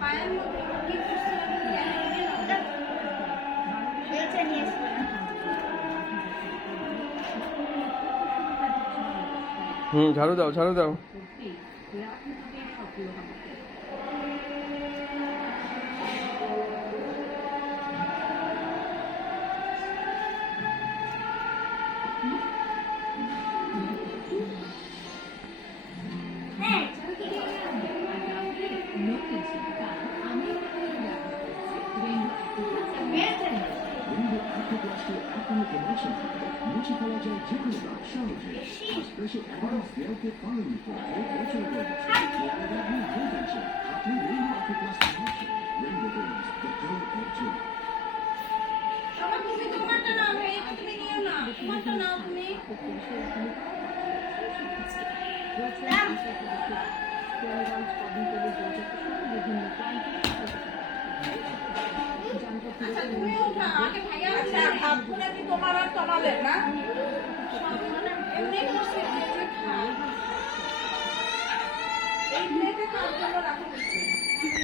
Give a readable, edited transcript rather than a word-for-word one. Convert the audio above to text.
পায়ের মধ্যে কি করছে বেলচা নিয়ে এসে ঝাড়ু দাও, ঝাড়ু দাও। মুছে ফেলা যায় যে কোনো দাগ সহজে। স্পেশাল অ্যাডভান্স হেয়ারকে পালন করে বছর পর বছর চেহারা নিয়ে হয়ে গেছে আপনি রেইনবো অ্যাপ্লিপ্লাস্টিক lotion. Rainbow babies, the glow of joy. আমার তুমি তোমারটা নাও ভাই, তুমি নিও না, তোমারটা নাও তুমি। আচ্ছা তুমি ওঠা, আগে ভাইয়া আচ্ছা ভাবপুরা কি তোমার আর